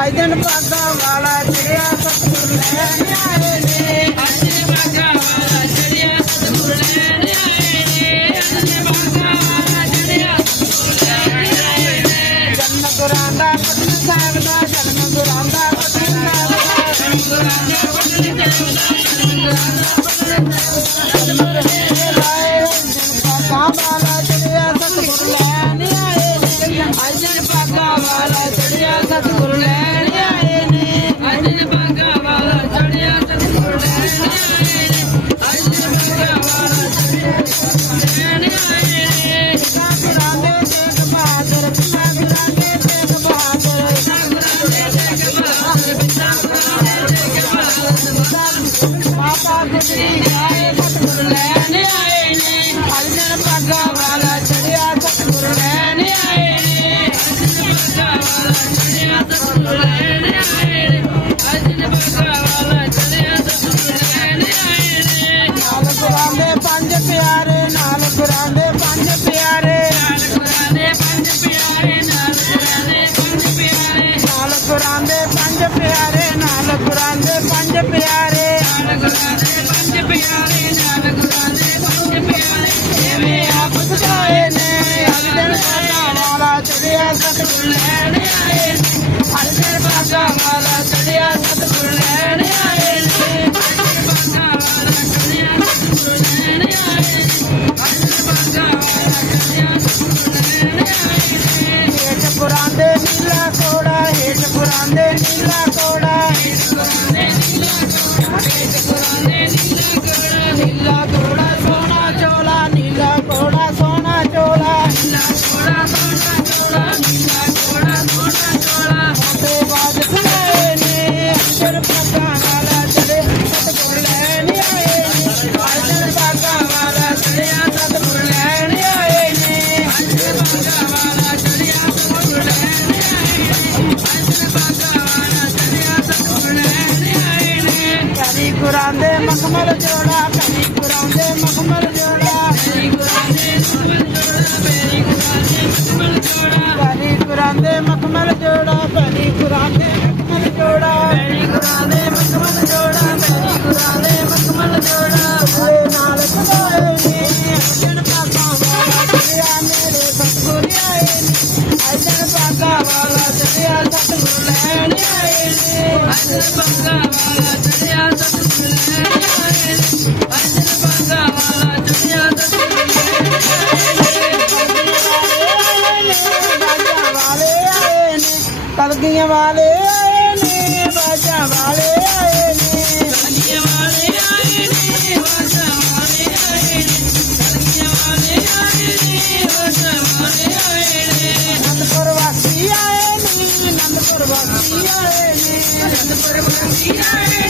ਅਜਨ ਪਾਗਾ ਵਾਲਾ ਚੜਿਆ ਸਤਿਗੁਰ ਲੈਣ ਆਏ ਨੇ ਅਜਨ ਪਾਗਾ ਵਾਲਾ ਚੜਿਆ ਸਤਿਗੁਰ ਲੈਣ ਆਏ ਨੇ। ਅਜਨ ਪਾਗਾ ਵਾਲਾ ਚੜਿਆ ਸਤਿਗੁਰ ਲੈਣ ਆਏ ਨੇ ਜਨਮ ਗੁਰਾਂ ਦਾ ਪਤਨ ਸਾਹਿਬ ਦਾ, ਜਨਮ ਗੁਰਾਂ ਦਾ ਪਤਨ ਸਾਹਿਬ ਦਾ। ਜਨਮ ਗੁਰਾਂ ਦਾ ਪਤਨ ਸਾਹਿਬ ਦਾ ਜਨਮ ਗੁਰਾਂ ਦਾ ਪਤਨ ਸਾਹਿਬ ਦਾ ਜਨਮ ਆਏ ਜਨ ਪਾਗਾ ਵਾਲਾ ਚੜਿਆ ਸਤਿਗੁਰ ਲੈਣ ਆਏ ਨੇ। ਅਜਨ ਪਾਗਾ ਵਾਲਾ ਚੜਿਆ ਸਤਿਗੁਰ ਲੈਣ ਹੱਥ ਆਏ ਨੇ। ਕਮਲ ਜੋੜਾ ਮੇਰੀ ਕੁਰਾਨੇ ਮਖਮਲ ਜੋੜਾ ਮੇਰੀ ਕੁਰਾਨੇ ਮਖਮਲ ਜੋੜਾ ਭੈਣੀ ਕੁਰਾਨੇ ਮਖਮਲ ਜੋੜਾ ਭੈਣੀ ਕੁਰਾਨੇ ਮਖਮਲ ਜੋੜਾ ਭੈਣੀ ਕੁਰਾਨੇ ਮਖਮਲ ਜੋੜਾ ਭੈਣੀ ਕੁਰਾਨੇ ਮਖਮਲ ਜੋੜਾ ਹੋਏ ਨਾਲ ਖਵਾਏ ਨੇ ਅਜਣ ਪਾਕਾ ਵਾਲਾ ਜੜਿਆ ਮੇਰੇ ਸਤਗੁਰ ਆਏ ਨੇ ਅਜਣ ਪਾਕਾ ਵਾਲਾ ਜੜਿਆ ਸਤਗੁਰ ਲੈਣ ਆਏ ਨੇ ਅਜਣ ਪਾਕਾ ਵਾਲਾ ਰਾਂਝੀਆਂ ਵਾਲੇ ਆਏ ਨੇ ਬਾਜਾ ਵਾਲੇ ਆਏ ਨੇ। ਰਾਂਝੀਆਂ ਵਾਲੇ ਆਏ ਨੇ ਬਾਜਾ ਵਾਲੇ ਆਏ ਨੇ। ਰਾਂਝੀਆਂ ਵਾਲੇ ਆਏ ਨੇ ਬਾਜਾ ਵਾਲੇ ਆਏ ਨੇ। ਅਨੰਦਪੁਰ ਵਾਸੀ ਆਏ ਨੇ ਅਨੰਦਪੁਰ ਵਾਸੀ ਆਏ ਨੇ। ਅਨੰਦਪੁਰ ਵਾਸੀ ਆਏ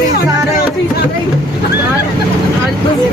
84 ਸਾਰੇ ਅੱਜ ਤੁਸੀਂ